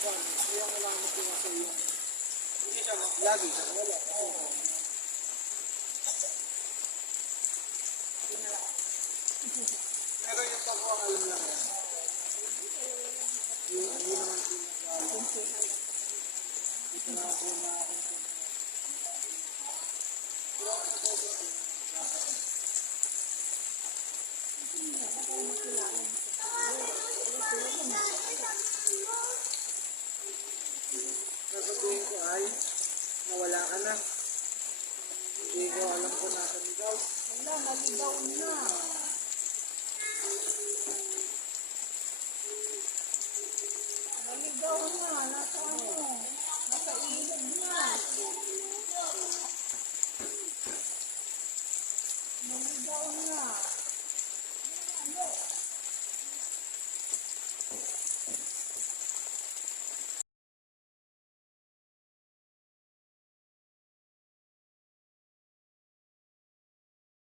Kaya kailangan mo pinasa yung lagi siya wala. Pero yung pagkawa alam lang yan. Yung hindi naman pinag-alam. Ito na po na sasabihin ko ay nawala ka na. Hindi ko alam kung nasa ligaw. Wala, naligaw na. Naligaw na. Nasa ano? Nasa ilog na. Naligaw na. Ano?